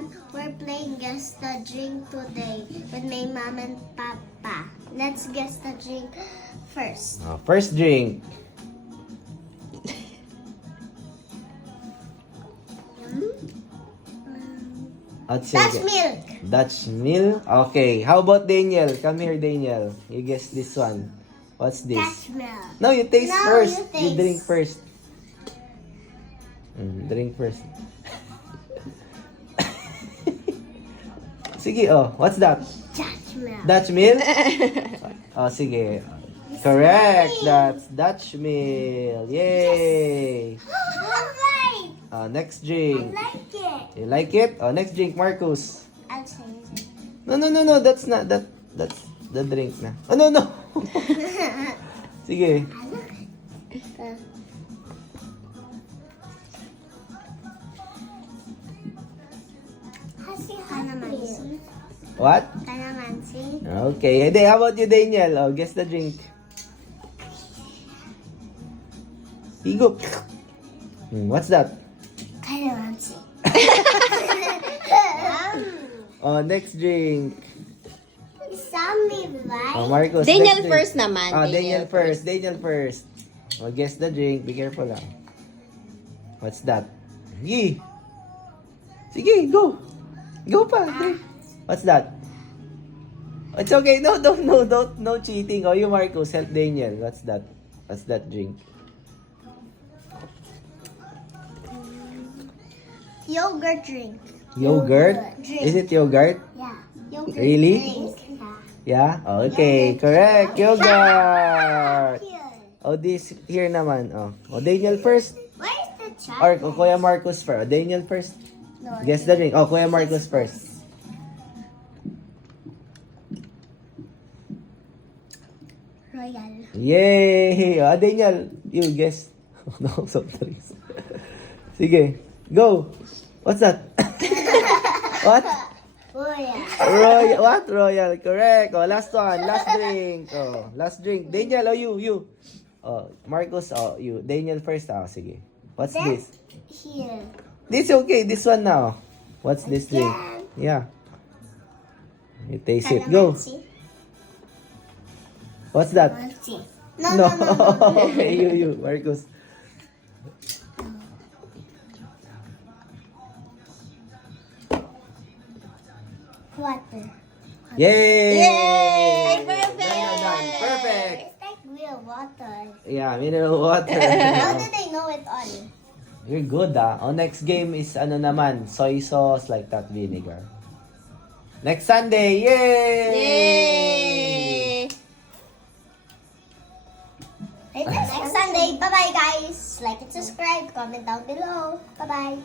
everyone. We're playing Guess the Drink today with my mom and papa. Let's guess the drink first. First drink. Dutch milk. Dutch milk. Okay. How about Daniel? Come here, Daniel. You guess this one. What's this? Dutch milk. No, you taste No, first. you You taste. drink first. Drink first. Sige, oh. What's that? Dutch milk. Dutch milk? Oh, sige. Correct. That's Dutch milk. Yay! Alright. Next I drink. like it. You like it? Next drink, Marcus. I'll say it. No. That's not that. That's the drink na. Oh, no. Sige. Calamansi. What? Calamansi. Okay. Hey, how about you, Daniel? Oh, guess the drink. Higop. What's that? Calamansi. Next drink. Zombie, right? Marcos. Daniel next drink. first naman. Daniel first. Guess the drink. Be careful lang. What's that? Sige, go. Go pa. Drink. What's that? It's okay. No, cheating. Oh, you, Marcos, help Daniel. What's that? What's that drink? Yogurt drink. Yogurt? Drink. Is it yogurt? Yeah. Yogurt Really? drink. Yeah? Okay, correct. Yogurt. Here. Oh, this here naman. Daniel first. Where's the Or chocolate? Kuya Marcos first. Daniel first. No, Guess the drink. Kuya Marcos first. Royal. Yay! Daniel, you guess. No, soft drinks. Sige, go. What's that? What? Royal. What? Royal. Correct. Last one. Last drink. Last drink. Daniel, you. Marcos, you. Daniel first. Sige. What's this? Here. This okay. This one now. What's this drink? Yeah. You taste it. Go. Calamansi. What's that? Calamansi. No. Okay, you. Marcos. Water. Yay! Yay! Perfect! Well done. Perfect! It's like real water. Yeah, mineral water. How do they know it all? You're good, next game is naman, soy sauce like that, vinegar. Next Sunday, yay! Yay! Next Sunday. Bye-bye, guys. Like and subscribe. Comment down below. Bye-bye.